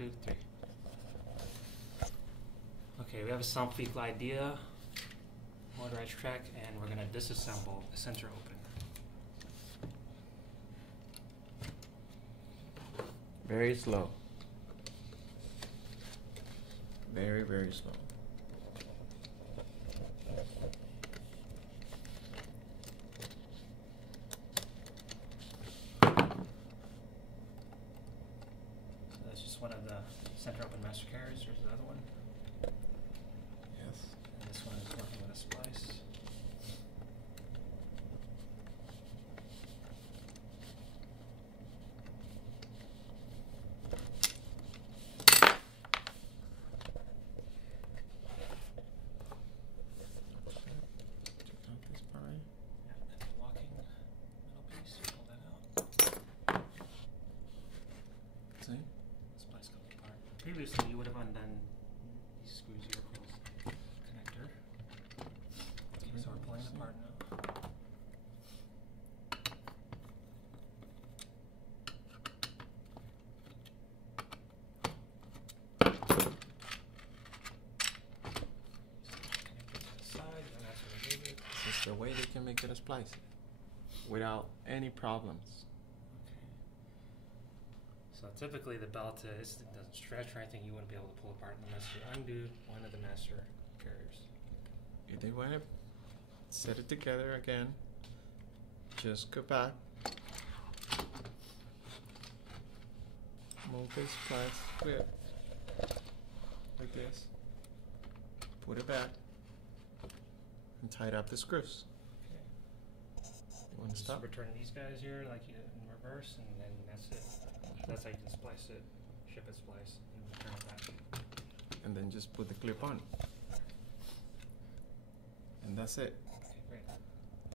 2, 3. Okay, we have a Assembly Glydea motorized track, and we're going to disassemble the center open. Very slow. Very, very slow. So that's just one of the center open master carriers. There's the other one. Yes. And this one is working with a splice. Previously, you would have undone these screws here for this connector. Okay, so we're pulling it apart now. This is the way they can make it a splice without any problems. So typically the belt doesn't stretch or anything. You wouldn't be able to pull apart unless you undo one of the master carriers. If they want to set it together again, just go back, move this splice clip like this, put it back, and tighten up the screws. Okay. You want to stop? Return these guys here like you did in reverse, and then that's it. That's how you can splice it, ship it, splice, and return it back. And then just put the clip on. And that's it. Okay, great.